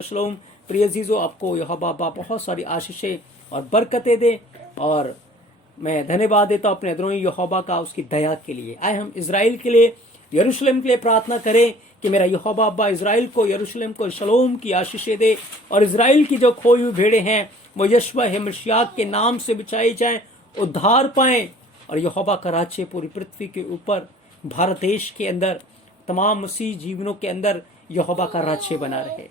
शलोम। प्रिय अजीजों, आपको यह बाबा बहुत सारी आशीषें और बरकतें दे। और मैं धन्यवाद देता हूँ अपने अदरोही यहोवा का उसकी दया के लिए। आए हम इजराइल के लिए, यरूशलेम के लिए प्रार्थना करें कि मेरा यहोवा अब्बा इजराइल को, यरूशलेम को शलोम की आशीषें दे और इजराइल की जो खोई हुई भेड़ें हैं वो यशवा मसीह के नाम से बचाई जाएं, उद्धार पाएं और यहोवा का राज्य पूरी पृथ्वी के ऊपर, भारत देश के अंदर, तमाम मसीह जीवनों के अंदर यहोवा का राज्य बना रहे,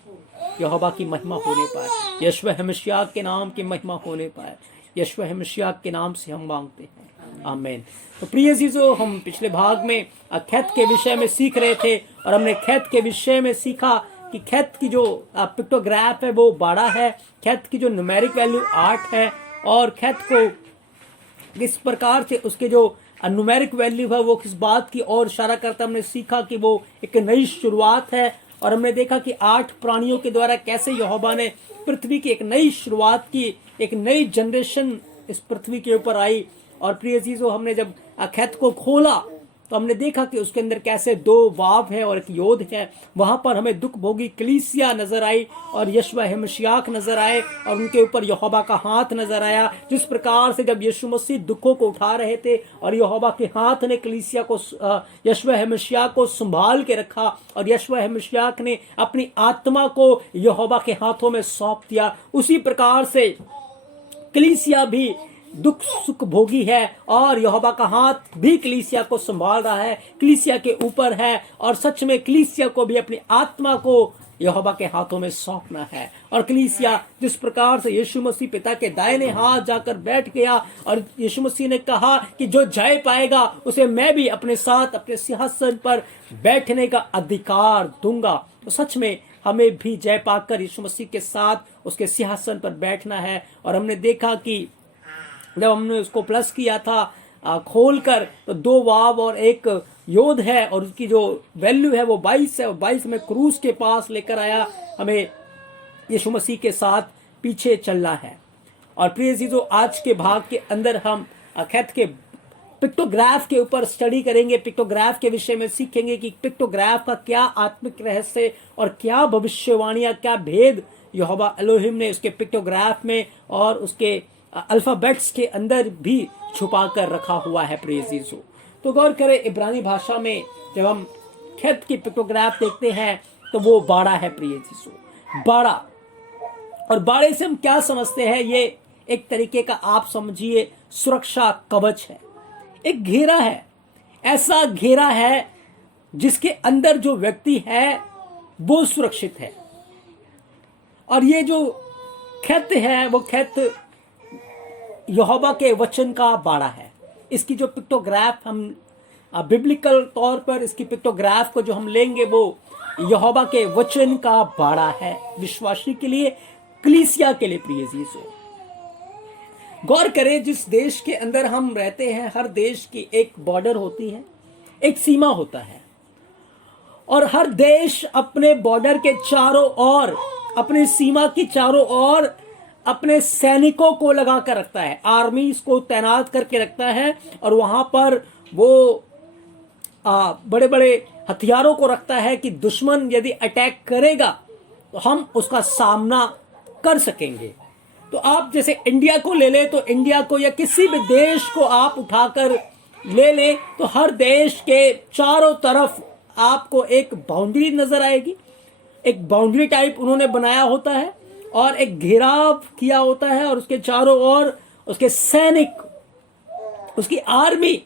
यहोवा की महिमा होने पाए, यशवा मसीह के नाम की महिमा होने पाए। यशवा मसीह के नाम से हम मांगते हैं, आमीन। तो प्रिय अजीजों, हम पिछले भाग में खैत के विषय में सीख रहे थे और हमने खैत के विषय में सीखा कि खैत की जो पिक्टोग्राफ है वो 12 है, खैत की जो न्यूमेरिक वैल्यू 8 है और खैत को किस प्रकार से उसके जो न्यूमेरिक वैल्यू है वो किस बात की ओर इशारा करता है। हमने सीखा कि वो एक नई शुरुआत है और हमने देखा कि 8 प्राणियों के द्वारा कैसे यहोवा ने पृथ्वी की एक नई शुरुआत की, एक नई जनरेशन इस पृथ्वी के ऊपर आई। और प्रिय अजीजों, हमने जब खैत को खोला तो हमने देखा कि उसके अंदर कैसे 2 वाव है और एक योद है। वहां पर हमें दुख भोगी कलीसिया नजर आई और यशवा मसीह नजर आए और उनके ऊपर यहोवा का हाथ नजर आया। जिस प्रकार से जब यीशु मसीह दुखों को उठा रहे थे और यहोवा के हाथ ने कलीसिया को, यशवा मसीह को संभाल के रखा और यशवा मसीह ने अपनी आत्मा को यहोवा के हाथों में सौंप दिया, उसी प्रकार से कलीसिया भी दुख सुख भोगी है और यहोवा का हाथ भी कलीसिया को संभाल रहा है, कलीसिया के ऊपर है और सच में कलीसिया को भी अपनी आत्मा को यहोवा के हाथों में सौंपना है। और कलीसिया जिस प्रकार से यीशु मसीह पिता के दाहिने हाथ जाकर बैठ गया और यीशु मसीह ने कहा कि जो जय पाएगा उसे मैं भी अपने साथ अपने सिंहासन पर बैठने का अधिकार दूंगा। तो सच में हमें भी जय पाकर यीशु मसीह के साथ उसके सिंहासन पर बैठना है। और हमने देखा कि जब हमने उसको प्लस किया था खोल कर तो 2 वाव और एक योद है और उसकी जो वैल्यू है वो 22 है और 22 में क्रूस के पास लेकर आया, हमें यीशु मसीह के साथ पीछे चलना है। और प्रिय अजीजों, आज के भाग के अंदर हम खैत के पिक्टोग्राफ के ऊपर स्टडी करेंगे, पिक्टोग्राफ के विषय में सीखेंगे कि पिक्टोग्राफ का क्या आत्मिक रहस्य और क्या भविष्यवाणियां, क्या भेद यहोवा एलोहिम ने उसके पिक्टोग्राफ में और उसके अल्फाबेट्स के अंदर भी छुपा कर रखा हुआ है। प्रिय अजीजों, तो गौर करें, इब्रानी भाषा में जब हम खैत की पिक्टोग्राफ देखते हैं तो वो 12 है। प्रिय अजीजों, 12 और 12 से हम क्या समझते हैं? ये एक तरीके का आप समझिए सुरक्षा कवच है, एक घेरा है, ऐसा घेरा है जिसके अंदर जो व्यक्ति है वो सुरक्षित है। और ये जो खैत है वो खैत यहोवा के वचन का 12 है। इसकी जो पिक्टोग्राफ हम बिब्लिकल तौर पर इसकी पिक्टोग्राफ को जो हम लेंगे वो यहोवा के वचन का 12 है, विश्वासी के लिए, कलीसिया के लिए। प्रिय अजीजों, गौर करें, जिस देश के अंदर हम रहते हैं हर देश की एक बॉर्डर होती है, एक सीमा होता है और हर देश अपने बॉर्डर के चारों ओर, अपनी सीमा की चारों ओर अपने सैनिकों को लगा कर रखता है, आर्मी को तैनात करके रखता है और वहां पर वो बड़े बड़े हथियारों को रखता है कि दुश्मन यदि अटैक करेगा तो हम उसका सामना कर सकेंगे। तो आप जैसे इंडिया को ले ले, तो इंडिया को या किसी भी देश को आप उठाकर ले ले तो हर देश के चारों तरफ आपको एक बाउंड्री नजर आएगी, एक बाउंड्री टाइप उन्होंने बनाया होता है और एक घेराव किया होता है और उसके चारों ओर उसके सैनिक, उसकी आर्मी,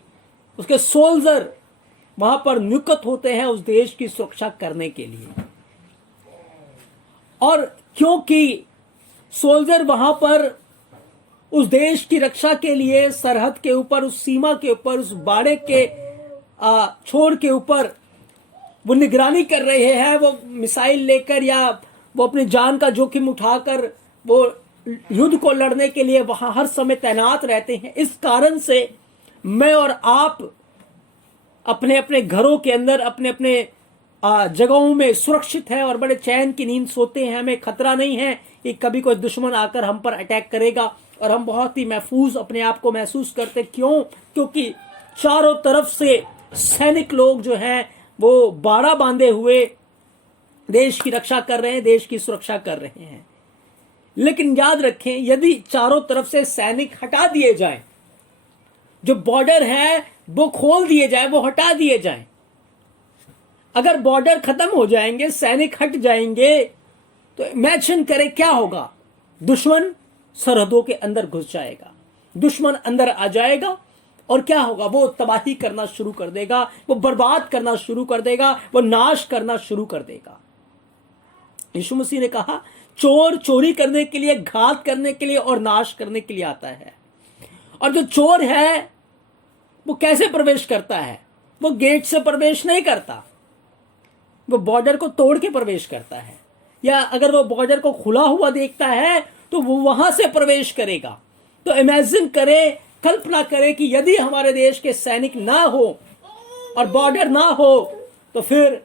उसके सोल्जर वहां पर नियुक्त होते हैं उस देश की सुरक्षा करने के लिए। और क्योंकि सोल्जर वहां पर उस देश की रक्षा के लिए सरहद के ऊपर, उस सीमा के ऊपर, उस बाड़े के छोर के ऊपर वो निगरानी कर रहे हैं, वो मिसाइल लेकर या वो अपनी जान का जोखिम उठाकर वो युद्ध को लड़ने के लिए वहां हर समय तैनात रहते हैं। इस कारण से मैं और आप अपने अपने घरों के अंदर, अपने अपने जगहों में सुरक्षित है और बड़े चैन की नींद सोते हैं। हमें खतरा नहीं है कि कभी कोई दुश्मन आकर हम पर अटैक करेगा और हम बहुत ही महफूज अपने आप को महसूस करते। क्यों? क्योंकि चारों तरफ से सैनिक लोग जो हैं वो 12 बांधे हुए देश की रक्षा कर रहे हैं, देश की सुरक्षा कर रहे हैं। लेकिन याद रखें, यदि चारों तरफ से सैनिक हटा दिए जाएं, जो बॉर्डर है वो खोल दिए जाए, वो हटा दिए जाएं, अगर बॉर्डर खत्म हो जाएंगे, सैनिक हट जाएंगे, तो इमेजिन करें क्या होगा। दुश्मन सरहदों के अंदर घुस जाएगा, दुश्मन अंदर आ जाएगा और क्या होगा, वो तबाही करना शुरू कर देगा, वो बर्बाद करना शुरू कर देगा, वो नाश करना शुरू कर देगा। यीशु मसीह ने कहा, चोर चोरी करने के लिए, घात करने के लिए और नाश करने के लिए आता है। और जो चोर है वो कैसे प्रवेश करता है? वो गेट से प्रवेश नहीं करता, वो बॉर्डर को तोड़ के प्रवेश करता है, या अगर वो बॉर्डर को खुला हुआ देखता है तो वो वहां से प्रवेश करेगा। तो इमेजिन करें, कल्पना करें कि यदि हमारे देश के सैनिक ना हो और बॉर्डर ना हो, तो फिर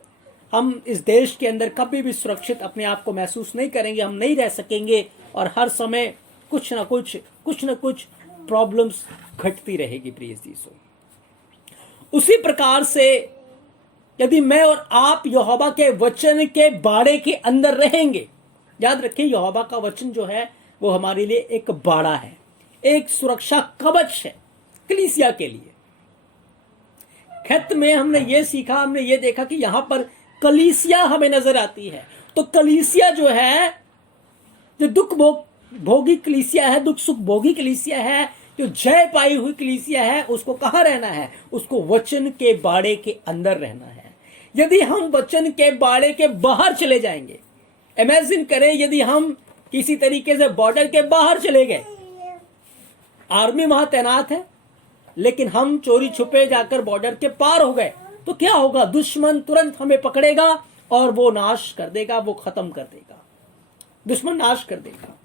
हम इस देश के अंदर कभी भी सुरक्षित अपने आप को महसूस नहीं करेंगे, हम नहीं रह सकेंगे और हर समय कुछ ना कुछ प्रॉब्लम्स घटती रहेगी। प्रिय चीजों, उसी प्रकार से यदि मैं और आप यहोवा के वचन के बाड़े के अंदर रहेंगे, याद रखें यहोवा का वचन जो है वो हमारे लिए एक बाड़ा है, एक सुरक्षा कवच है कलीसिया के लिए। खत में हमने ये सीखा, हमने ये देखा कि यहां पर कलीसिया हमें नजर आती है। तो कलीसिया जो है, जो दुख भोगी कलीसिया है, दुख सुख भोगी कलीसिया है, जो जय पाई हुई कलीसिया है, उसको कहां रहना है? उसको वचन के बाड़े के अंदर रहना है। यदि हम वचन के बाड़े के बाहर चले जाएंगे, इमेजिन करें यदि हम किसी तरीके से बॉर्डर के बाहर चले गए, आर्मी वहां तैनात है, लेकिन हम चोरी छुपे जाकर बॉर्डर के पार हो गए, तो क्या होगा? दुश्मन तुरंत हमें पकड़ेगा और वो नाश कर देगा, वो खत्म कर देगा, दुश्मन नाश कर देगा।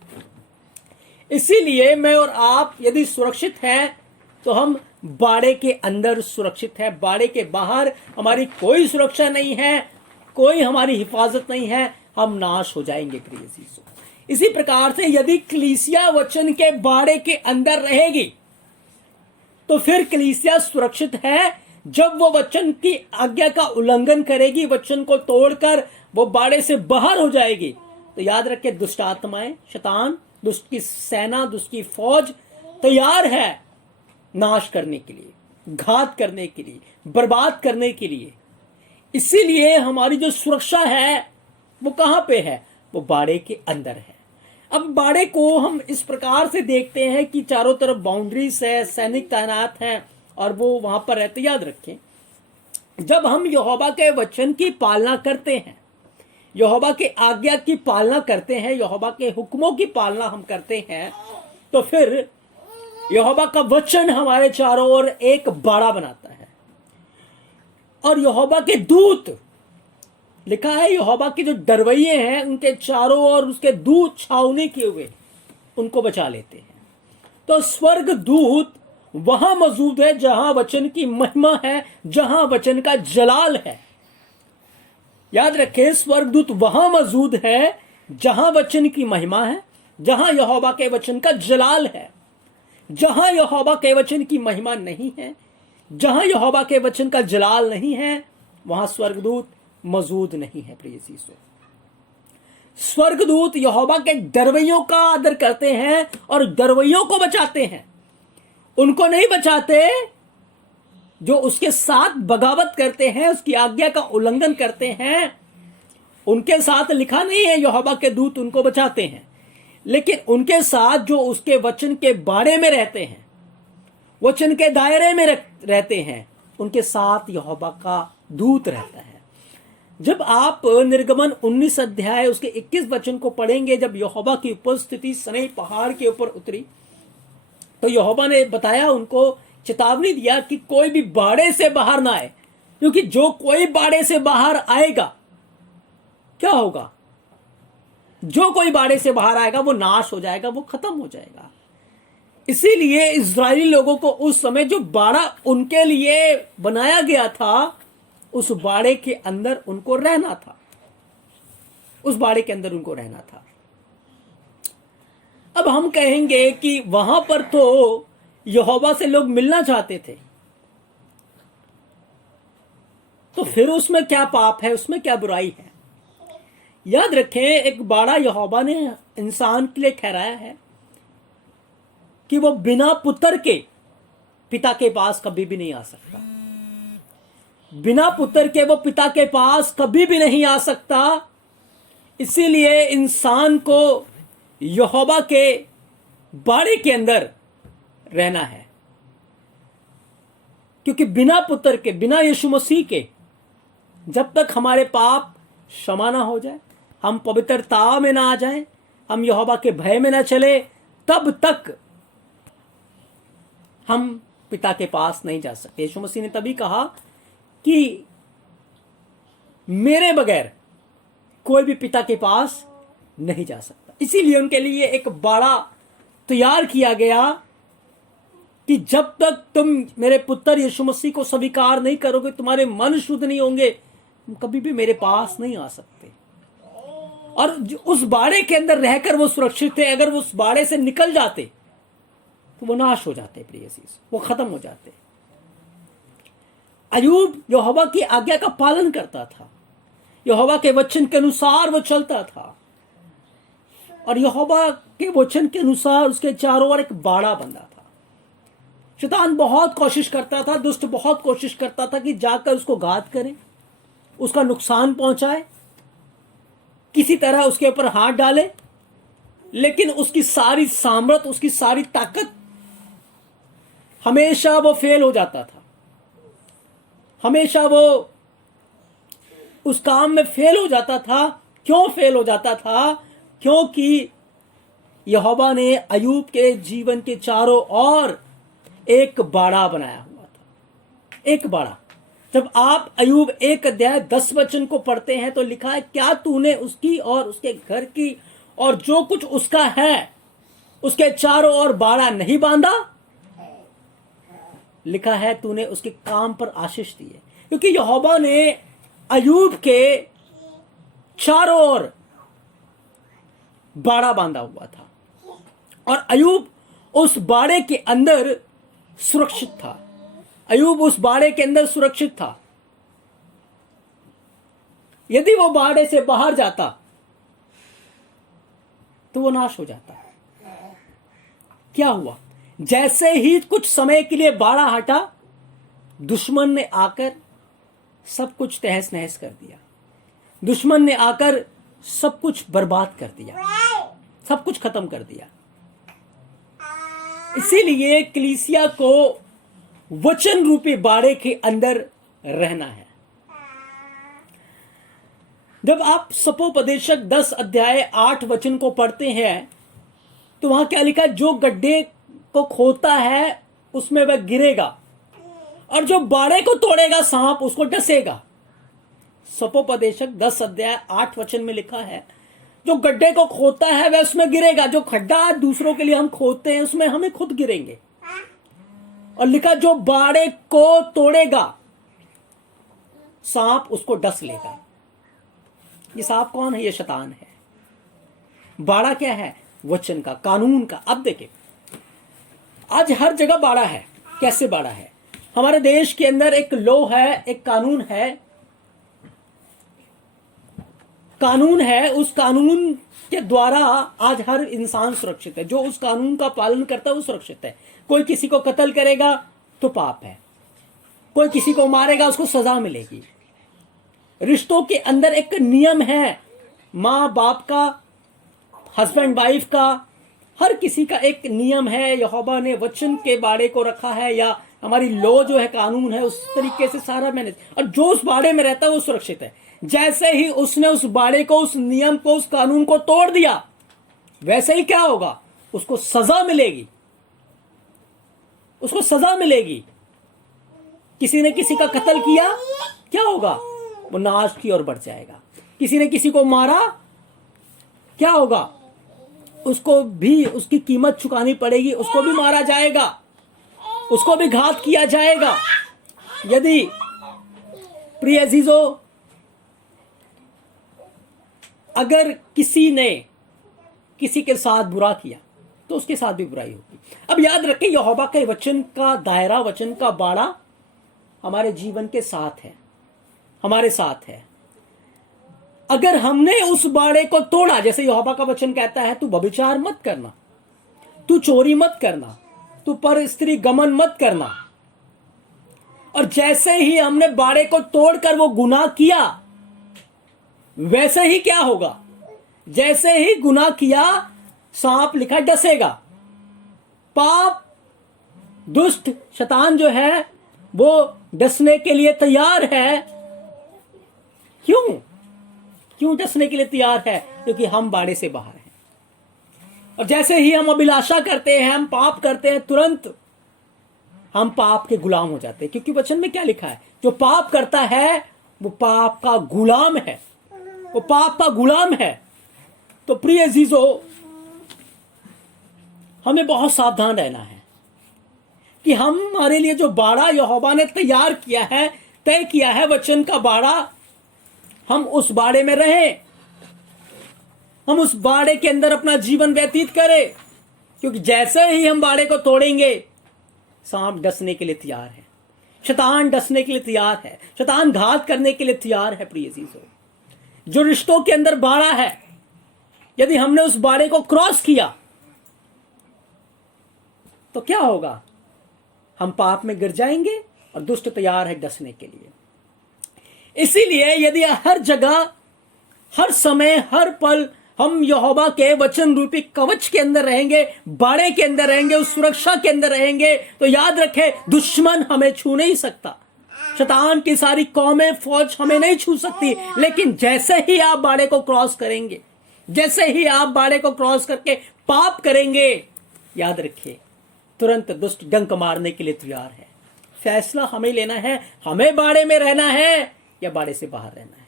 इसीलिए मैं और आप यदि सुरक्षित हैं तो हम बाड़े के अंदर सुरक्षित है, बाड़े के बाहर हमारी कोई सुरक्षा नहीं है, कोई हमारी हिफाजत नहीं है, हम नाश हो जाएंगे। प्रिय चीजों, इसी प्रकार से यदि कलीसिया वचन के बाड़े के अंदर रहेगी तो फिर कलीसिया सुरक्षित है। जब वो वचन की आज्ञा का उल्लंघन करेगी, वचन को तोड़कर वो बाड़े से बाहर हो जाएगी, तो याद रखें दुष्ट आत्माएं, शैतान, दुष्ट की सेना, दुष्ट की फौज तैयार है नाश करने के लिए, घात करने के लिए, बर्बाद करने के लिए। इसीलिए हमारी जो सुरक्षा है वो कहां पे है? वो बाड़े के अंदर है। अब बाड़े को हम इस प्रकार से देखते हैं कि चारों तरफ बाउंड्रीज है, सैनिक तैनात हैं और वो वहां पर रहते। याद रखें, जब हम यहोवा के वचन की पालना करते हैं, यहोवा के आज्ञा की पालना करते हैं, यहोवा के हुक्मों की पालना हम करते हैं, तो फिर यहोवा का वचन हमारे चारों ओर एक बाड़ा बनाता है। और यहोवा के दूत, लिखा है यहोवा के जो डरवैये हैं उनके चारों ओर उसके दूत छावनी किए हुए उनको बचा लेते हैं। तो स्वर्ग दूत वहां मौजूद है जहां वचन की महिमा है, जहां वचन का जलाल है। याद रखें, स्वर्गदूत वहां मौजूद है जहां वचन की महिमा है, जहां यहोवा के वचन का जलाल है। जहां यहोवा के वचन की महिमा नहीं है, जहां यहोवा के वचन का जलाल नहीं है, वहां स्वर्गदूत मौजूद नहीं है। प्रिय चीजों, स्वर्गदूत यहोवा के डरवैयों का आदर करते हैं और डरवैयों को बचाते हैं। उनको नहीं बचाते जो उसके साथ बगावत करते हैं, उसकी आज्ञा का उल्लंघन करते हैं। उनके साथ लिखा नहीं है यहोवा के दूत उनको बचाते हैं, लेकिन उनके साथ जो उसके वचन के बारे में रहते हैं, वचन के दायरे में रहते हैं, उनके साथ यहोवा का दूत रहता है। जब आप निर्गमन 19 अध्याय उसके 21 वचन को पढ़ेंगे, जब यहोवा की उपस्थिति सनई पहाड़ के ऊपर उतरी, तो यहोवा ने बताया, उनको चेतावनी दिया कि कोई भी बाड़े से बाहर ना आए, क्योंकि जो कोई बाड़े से बाहर आएगा क्या होगा? जो कोई बाड़े से बाहर आएगा वो नाश हो जाएगा, वो खत्म हो जाएगा। इसीलिए इस्राएली लोगों को उस समय जो बाड़ा उनके लिए बनाया गया था, उस बाड़े के अंदर उनको रहना था, उस बाड़े के अंदर उनको रहना था। अब हम कहेंगे कि वहां पर तो यहोवा से लोग मिलना चाहते थे, तो फिर उसमें क्या पाप है, उसमें क्या बुराई है? याद रखें, एक बाड़ा यहोवा ने इंसान के लिए ठहराया है कि वो बिना पुत्र के पिता के पास कभी भी नहीं आ सकता। बिना पुत्र के वो पिता के पास कभी भी नहीं आ सकता। इसीलिए इंसान को यहोवा के बाड़े के अंदर रहना है, क्योंकि बिना पुत्र के, बिना यीशु मसीह के, जब तक हमारे पाप क्षमा ना हो जाए, हम पवित्रता में ना आ जाएं, हम यहोवा के भय में ना चले, तब तक हम पिता के पास नहीं जा सकते। यीशु मसीह ने तभी कहा कि मेरे बगैर कोई भी पिता के पास नहीं जा सकता। इसीलिए उनके लिए एक बाड़ा तैयार किया गया कि जब तक तुम मेरे पुत्र यीशु मसीह को स्वीकार नहीं करोगे, तुम्हारे मन शुद्ध नहीं होंगे, तुम कभी भी मेरे पास नहीं आ सकते। और उस बाड़े के अंदर रहकर वो सुरक्षित थे। अगर वो उस बाड़े से निकल जाते तो वो नाश हो जाते, प्रिय चीज, वो खत्म हो जाते। अय्यूब यहोवा की आज्ञा का पालन करता था, यहोवा के वचन के अनुसार वो चलता था, और यहोवा के वचन के अनुसार उसके चारों ओर एक बाड़ा बंधा था। शैतान बहुत कोशिश करता था, दुष्ट बहुत कोशिश करता था कि जाकर उसको घात करे, उसका नुकसान पहुंचाए, किसी तरह उसके ऊपर हाथ डाले, लेकिन उसकी सारी सामर्थ, उसकी सारी ताकत, हमेशा वो फेल हो जाता था। हमेशा वो उस काम में फेल हो जाता था। क्यों फेल हो जाता था? क्योंकि यहोवा ने अय्यूब के जीवन के चारों ओर एक बाड़ा बनाया हुआ था। एक बाड़ा। जब आप अय्यूब 1:10 को पढ़ते हैं तो लिखा है, क्या तूने उसकी और उसके घर की और जो कुछ उसका है उसके चारों ओर बाड़ा नहीं बांधा? लिखा है, तूने उसके काम पर आशीष दी है। क्योंकि यहोवा ने अय्यूब के चारों ओर बाड़ा बांधा हुआ था, और अय्यूब उस बाड़े के अंदर सुरक्षित था। अय्यूब उस बाड़े के अंदर सुरक्षित था। यदि वो बाड़े से बाहर जाता तो वो नाश हो जाता। क्या हुआ? जैसे ही कुछ समय के लिए बाड़ा हटा, दुश्मन ने आकर सब कुछ तहस नहस कर दिया। दुश्मन ने आकर सब कुछ बर्बाद कर दिया, सब कुछ खत्म कर दिया। इसीलिए कलीसिया को वचन रूपी बाड़े के अंदर रहना है। जब आप सपोपदेशक 10:8 को पढ़ते हैं तो वहां क्या लिखा है? जो गड्ढे को खोदता है उसमें वह गिरेगा, और जो बाड़े को तोड़ेगा सांप उसको डसेगा। सपोपदेशक 10:8 में लिखा है, जो गड्ढे को खोदता है वह उसमें गिरेगा। जो खड्डा दूसरों के लिए हम खोदते हैं उसमें हमें खुद गिरेंगे। और लिखा, जो बाड़े को तोड़ेगा सांप उसको डस लेगा। ये सांप कौन है? ये शैतान है। बाड़ा क्या है? वचन का, कानून का। अब देखिए, आज हर जगह बाड़ा है। कैसे बाड़ा है? हमारे देश के अंदर एक लॉ है, एक कानून है। कानून है, उस कानून के द्वारा आज हर इंसान सुरक्षित है। जो उस कानून का पालन करता है वो सुरक्षित है। कोई किसी को कत्ल करेगा तो पाप है, कोई किसी को मारेगा उसको सजा मिलेगी। रिश्तों के अंदर एक नियम है, माँ बाप का, हस्बैंड वाइफ का, हर किसी का एक नियम है। यहोवा ने वचन के बाड़े को रखा है, या हमारी लॉ जो है, कानून है, उस तरीके से सारा मैनेज। और जो उस बाड़े में रहता है वो सुरक्षित है। जैसे ही उसने उस बाड़े को, उस नियम को, उस कानून को तोड़ दिया, वैसे ही क्या होगा? उसको सजा मिलेगी। उसको सजा मिलेगी। किसी ने किसी का कत्ल किया, क्या होगा? वो नाश की ओर बढ़ जाएगा। किसी ने किसी को मारा, क्या होगा? उसको भी उसकी कीमत चुकानी पड़ेगी। उसको भी मारा जाएगा, उसको भी घात किया जाएगा। यदि प्रिय अजीजों, अगर किसी ने किसी के साथ बुरा किया तो उसके साथ भी बुराई होगी। अब याद रखें, यहोवा के वचन का दायरा, वचन का बाड़ा हमारे जीवन के साथ है, हमारे साथ है। अगर हमने उस बाड़े को तोड़ा, जैसे यहोवा का वचन कहता है, तू व्यभिचार मत करना, तू चोरी मत करना, तू पर स्त्री गमन मत करना, और जैसे ही हमने बाड़े को तोड़कर वो गुनाह किया, वैसे ही क्या होगा, जैसे ही गुनाह किया सांप लिखा डसेगा। पाप, दुष्ट, शैतान जो है वो डसने के लिए तैयार है। क्यों डसने के लिए तैयार है? क्योंकि हम बाड़े से बाहर हैं। और जैसे ही हम अभिलाषा करते हैं, हम पाप करते हैं, तुरंत हम पाप के गुलाम हो जाते हैं। क्योंकि वचन में क्या लिखा है, जो पाप करता है वो पाप का गुलाम है, वो पाप का गुलाम है। तो प्रिय अजीजों, हमें बहुत सावधान रहना है कि हमारे लिए जो बाड़ा यहोवा ने तैयार किया है, तय किया है, वचन का बाड़ा, हम उस बाड़े में रहें, हम उस बाड़े के अंदर अपना जीवन व्यतीत करें। क्योंकि जैसे ही हम बाड़े को तोड़ेंगे, सांप डसने के लिए तैयार है, शैतान डसने के लिए तैयार है, शैतान घात करने के लिए तैयार है। प्रिय अजीजों, जो रिश्तों के अंदर बाड़ा है, यदि हमने उस बाड़े को क्रॉस किया तो क्या होगा, हम पाप में गिर जाएंगे और दुष्ट तैयार है डसने के लिए। इसीलिए यदि हर जगह, हर समय, हर पल हम यहोवा के वचन रूपी कवच के अंदर रहेंगे, बाड़े के अंदर रहेंगे, उस सुरक्षा के अंदर रहेंगे, तो याद रखें, दुश्मन हमें छू नहीं सकता, शैतान की सारी कौमें, फौज हमें नहीं छू सकती। लेकिन जैसे ही आप बाड़े को क्रॉस करेंगे, जैसे ही आप बाड़े को क्रॉस करके पाप करेंगे, याद रखिए, तुरंत दुष्ट डंक मारने के लिए तैयार है। फैसला हमें लेना है, हमें बाड़े में रहना है या बाड़े से बाहर रहना है।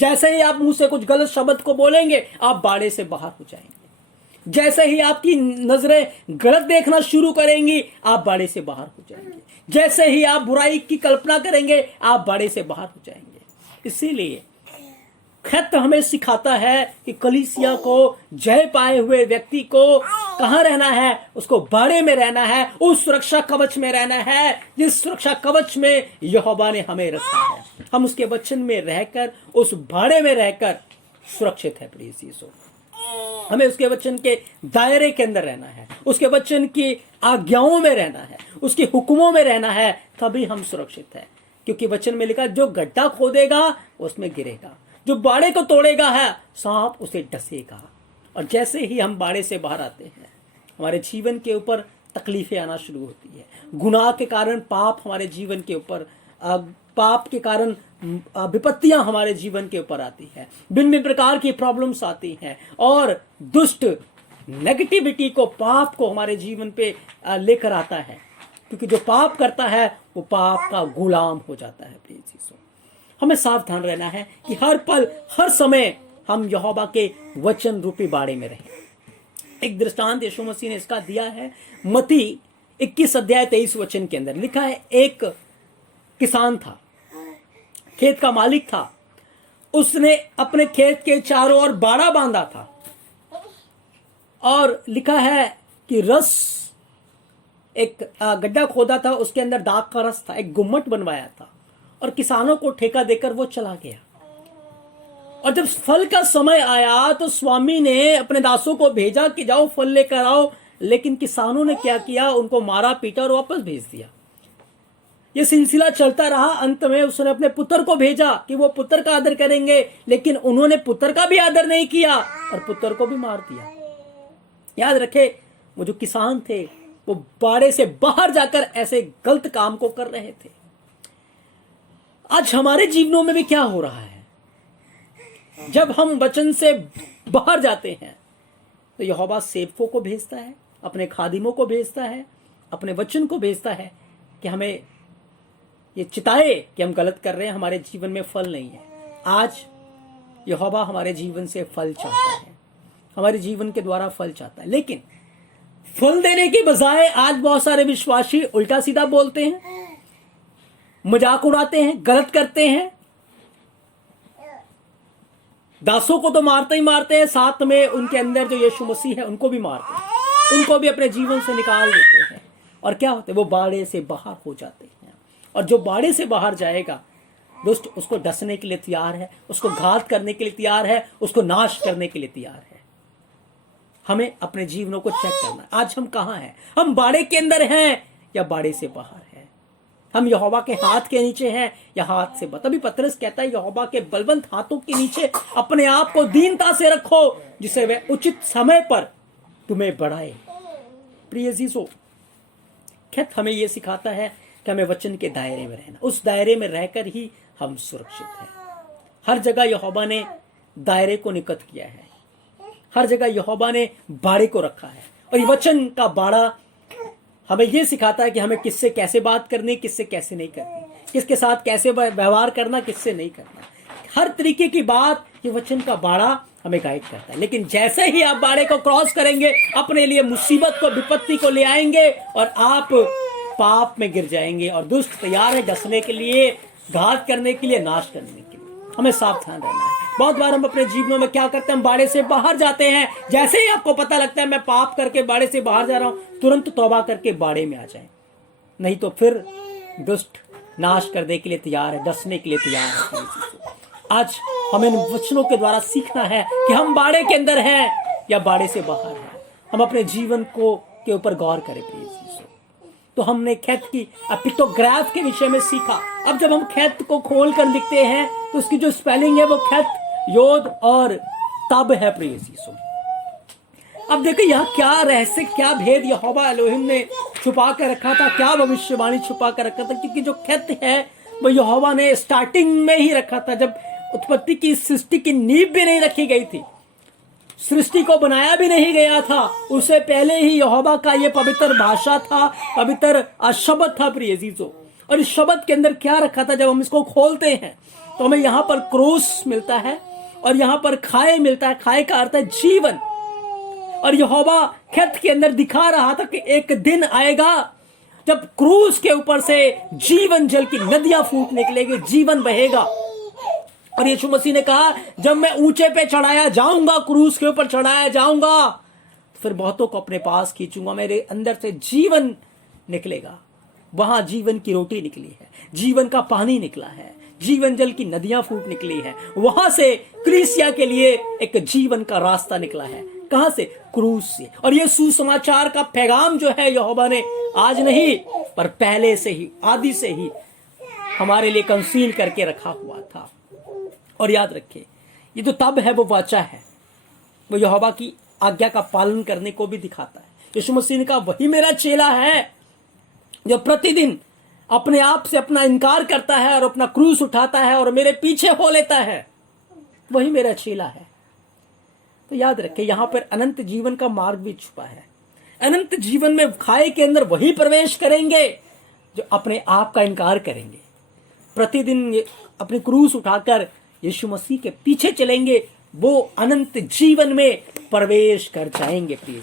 जैसे ही आप मुंह से कुछ गलत शब्द को बोलेंगे, आप बाड़े से बाहर हो जाएंगे। जैसे ही आपकी नजरें गलत देखना शुरू करेंगी, आप बाड़े से बाहर हो जाएंगे। जैसे ही आप बुराई की कल्पना करेंगे, आप बाड़े से बाहर हो जाएंगे। इसीलिए खत हमें सिखाता है कि कलीसिया को, जय पाए हुए व्यक्ति को कहां रहना है, उसको बाड़े में रहना है, उस सुरक्षा कवच में रहना है जिस सुरक्षा कवच में यहोवा ने हमें रखा है। हम उसके वचन में रहकर, उस बाड़े में रहकर सुरक्षित है। प्रिय यीशु, हमें उसके वचन के दायरे के अंदर रहना है, उसके वचन की आज्ञाओं में रहना है, उसके हुक्मों में रहना है, तभी हम सुरक्षित है। क्योंकि वचन में लिखा, जो गड्ढा खोदेगा उसमें गिरेगा, जो बाड़े को तोड़ेगा है, सांप उसे डसेगा। और जैसे ही हम बाड़े से बाहर आते हैं, हमारे जीवन के ऊपर तकलीफें आना शुरू होती है। गुनाह के कारण पाप हमारे जीवन के ऊपर, पाप के कारण विपत्तियां हमारे जीवन के ऊपर आती है, भिन्न प्रकार की प्रॉब्लम्स आती हैं, और दुष्ट नेगेटिविटी को, पाप को हमारे जीवन पे लेकर आता है। क्योंकि जो पाप करता है वो पाप का गुलाम हो जाता है। प्रिय चीजों, हमें सावधान रहना है कि हर पल, हर समय हम यहोवा के वचन रूपी बाड़े में रहें। एक दृष्टांत यीशु मसीह ने इसका दिया है। मत्ती 21 अध्याय 23 वचन के अंदर लिखा है, एक किसान था, खेत का मालिक था, उसने अपने खेत के चारों ओर बाड़ा बांधा था, और लिखा है कि रस, एक गड्ढा खोदा था, उसके अंदर दाग का रस था, एक गुम्मट बनवाया था, और किसानों को ठेका देकर वो चला गया। और जब फल का समय आया तो स्वामी ने अपने दासों को भेजा कि जाओ फल लेकर आओ, लेकिन किसानों ने क्या किया, उनको मारा, पीटा और वापस भेज दिया। ये सिलसिला चलता रहा। अंत में उसने अपने पुत्र को भेजा कि वो पुत्र का आदर करेंगे, लेकिन उन्होंने पुत्र का भी आदर नहीं किया और पुत्र को भी मार दिया। याद रखे, वो जो किसान थे वो बाड़े से बाहर जाकर ऐसे गलत काम को कर रहे थे। आज हमारे जीवनों में भी क्या हो रहा है, जब हम वचन से बाहर जाते हैं तो यहोवा सेवकों को भेजता है, अपने खादिमों को भेजता है, अपने वचन को भेजता है कि हमें ये चिताए कि हम गलत कर रहे हैं, हमारे जीवन में फल नहीं है। आज यहोवा हमारे जीवन से फल चाहता है, हमारे जीवन के द्वारा फल चाहता है, लेकिन फल देने की बजाय आज बहुत सारे विश्वासी उल्टा सीधा बोलते हैं, मजाक उड़ाते हैं, गलत करते हैं। दासों को तो मारते ही मारते हैं, साथ में उनके अंदर जो यीशु मसीह है उनको भी मारते हैं, उनको भी अपने जीवन से निकाल देते हैं। और क्या होता है, वो बाड़े से बाहर हो जाते हैं। और जो बाड़े से बाहर जाएगा दुष्ट उसको डसने के लिए तैयार है, उसको घात करने के लिए तैयार है, उसको नाश करने के लिए तैयार है। हमें अपने जीवनों को चेक करना है। आज हम कहाँ हैं? हम बाड़े के अंदर हैं या बाड़े से बाहर हैं? हम यहोवा के हाथ के नीचे हैं या हाथ से बाहर? तभी पतरस कहता है यहोवा के बलवंत हाथों के नीचे अपने आप को दीनता से रखो, जिसे वह उचित समय पर तुम्हें बढ़ाए। प्रिय अजीजों, खैर हमें यह सिखाता है कि हमें वचन के दायरे में रहना, उस दायरे में रहकर ही हम सुरक्षित हैं। हर जगह यहोवा ने दायरे को निकट किया है, हर जगह यहोवा ने बाड़े को रखा है। और ये वचन का बाड़ा हमें यह सिखाता है कि हमें किससे कैसे बात करनी, किससे कैसे नहीं करनी, किसके साथ कैसे व्यवहार करना, किससे नहीं करना। हर तरीके की बात ये वचन का बाड़ा हमें गाइड करता है। लेकिन जैसे ही आप बाड़े को क्रॉस करेंगे, अपने लिए मुसीबत को, विपत्ति को ले आएंगे और आप पाप में गिर जाएंगे। और दुष्ट तैयार है डसने के लिए, घात करने के लिए, नाश करने के लिए। हमें सावधान रहना है। बहुत बार हम अपने जीवनों में क्या करते हैं? हम बाड़े से बाहर जाते हैं। जैसे ही आपको पता लगता है मैं पाप करके बाड़े से बाहर जा रहा हूं, तुरंत तौबा करके बाड़े में आ जाए, नहीं तो फिर दुष्ट नाश करने के लिए तैयार है, डसने के लिए तैयार है। आज हमें इन वचनों के द्वारा सीखना है कि हम बाड़े के अंदर हैं या बाड़े से बाहर हैं। हम अपने जीवन को के ऊपर गौर करें प्लीज। तो हमने खेत की पिक्टोग्राफ के विषय में सीखा। अब जब हम खेत को खोल कर लिखते हैं तो उसकी जो स्पेलिंग है वो खेत, योद और तब है प्रिय यीशु। अब देखिए यहाँ क्या रहस्य, क्या भेद यहोवा एलोहिम ने छुपा कर रखा था, क्या भविष्यवाणी छुपा कर रखा था। क्योंकि जो खेत है वो यहोवा ने स्टार्टिंग में ही रखा था, जब उत्पत्ति की सृष्टि की नींव भी नहीं रखी गई थी, सृष्टि को बनाया भी नहीं गया था, उससे पहले ही यहोवा का ये पवित्र भाषा था, पवित्र शब्द था प्रिय अजीजों। और इस शब्द के अंदर क्या रखा था? जब हम इसको खोलते हैं तो हमें यहाँ पर क्रूस मिलता है और यहाँ पर खाए मिलता है। खाए का अर्थ है जीवन। और यहोवा खेत के अंदर दिखा रहा था कि एक दिन आएगा जब क्रूस के ऊपर से जीवन जल की नदियां फूट निकलेगी, जीवन बहेगा। और यीशु मसीह ने कहा जब मैं ऊंचे पे चढ़ाया जाऊंगा, क्रूस के ऊपर चढ़ाया जाऊंगा, तो फिर बहुतों को अपने पास खींचूंगा, मेरे अंदर से जीवन निकलेगा। वहां जीवन की रोटी निकली है, जीवन का पानी निकला है, जीवन जल की नदियां फूट निकली है। वहां से कलीसिया के लिए एक जीवन का रास्ता निकला है। कहां से? क्रूस से। और यह सुसमाचार का पैगाम जो है यहोवा ने आज नहीं पर पहले से ही, आदि से ही हमारे लिए कंसील करके रखा हुआ था। और याद रखिए ये जो तब है वो वाचा है, वो यहोवा की आज्ञा का पालन करने को भी दिखाता है। यीशु मसीह ने कहा वही मेरा चेला है जो प्रतिदिन अपने आप से अपना इनकार करता है और अपना क्रूस उठाता है और मेरे पीछे हो लेता है, वही मेरा चेला है। तो याद रखें यहां पर अनंत जीवन का मार्ग भी छुपा है। अनंत जीवन में खाए के अंदर वही प्रवेश करेंगे जो अपने आप का इनकार करेंगे, प्रतिदिन अपनी क्रूस उठाकर यीशु मसीह के पीछे चलेंगे, वो अनंत जीवन में प्रवेश कर जाएंगे। प्रिय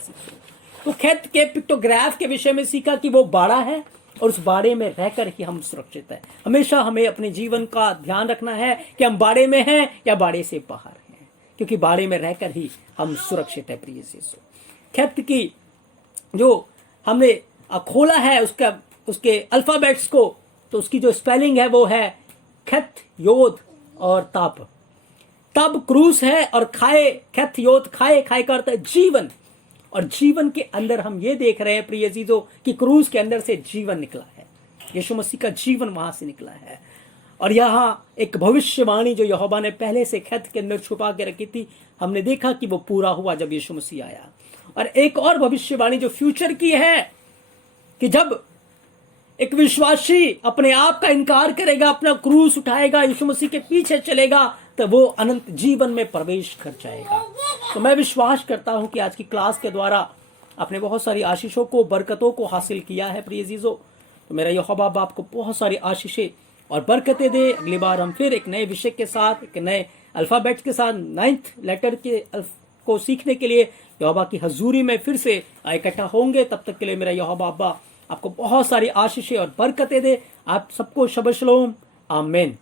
तो खेत के पिक्टोग्राफ के विषय में सीखा कि वो बाड़ा है और उस बाड़े में रहकर ही हम सुरक्षित हैं। हमेशा हमें अपने जीवन का ध्यान रखना है कि हम बाड़े में हैं या बाड़े से बाहर हैं, क्योंकि बाड़े में रहकर ही हम सुरक्षित है। प्रिय यीशु, खेत की जो हमने खोला है उसके अल्फाबेट्स को, तो उसकी जो स्पेलिंग है वो है खेत, योद और तब। तब क्रूस है और खाए, खेत, योद, खाए, खाए का अर्थ है जीवन। और जीवन के अंदर हम ये देख रहे हैं प्रिय अजीजों कि क्रूस के अंदर से जीवन निकला है, यीशु मसीह का जीवन वहां से निकला है। और यहाँ एक भविष्यवाणी जो यहोवा ने पहले से खेत के अंदर छुपा के रखी थी, हमने देखा कि वो पूरा हुआ जब यीशु मसीह आया। और एक और भविष्यवाणी जो फ्यूचर की है कि जब एक विश्वासी अपने आप का इनकार करेगा, अपना क्रूस उठाएगा, यीशु मसीह के पीछे चलेगा, तो वो अनंत जीवन में प्रवेश कर जाएगा। तो मैं विश्वास करता हूं कि आज की क्लास के द्वारा आपने बहुत सारी आशीषों को, बरकतों को हासिल किया है प्रिय अजीजों। तो मेरा यहोवा आपको बहुत सारी आशीषें और बरकतें दे। अगली बार हम फिर एक नए विषय के साथ, एक नए अल्फाबेट के साथ, 9th लेटर के को सीखने के लिए यहोवा की हजूरी में फिर से इकट्ठा होंगे। तब तक के लिए मेरा यहोवा आपको बहुत सारी आशीषें और बरकतें दे। आप सबको शब शलोम, आमीन।